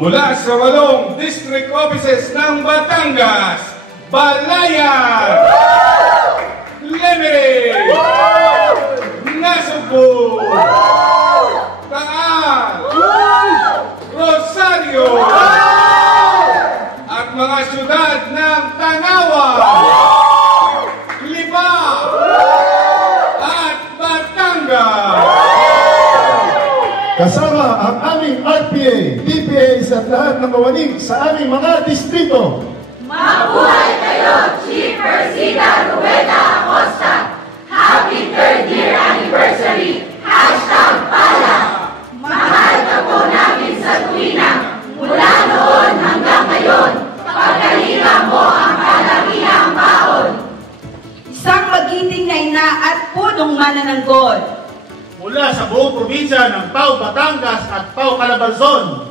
Mula sa 8 district offices ng Batangas, Balayan, Lemery, Nasugbu, Taal, Rosario, at mga syudad ng Tanawan, Lipa, at Batangas. Kasama ang aming RPA, DPA at lahat ng mawanig sa aming mga distrito. Mabuhay kayo, Chief Persida Rueda Acosta! Happy 3rd year anniversary! #pala! Mahal ka po namin sa tuwina. Mula noon hanggang ngayon, pagkalinga mo ang kalagihang baon. Isang magiting na ina at punong manananggol. Mula sa buong probinsya ng Pau Batangas at Pau Calabarzon.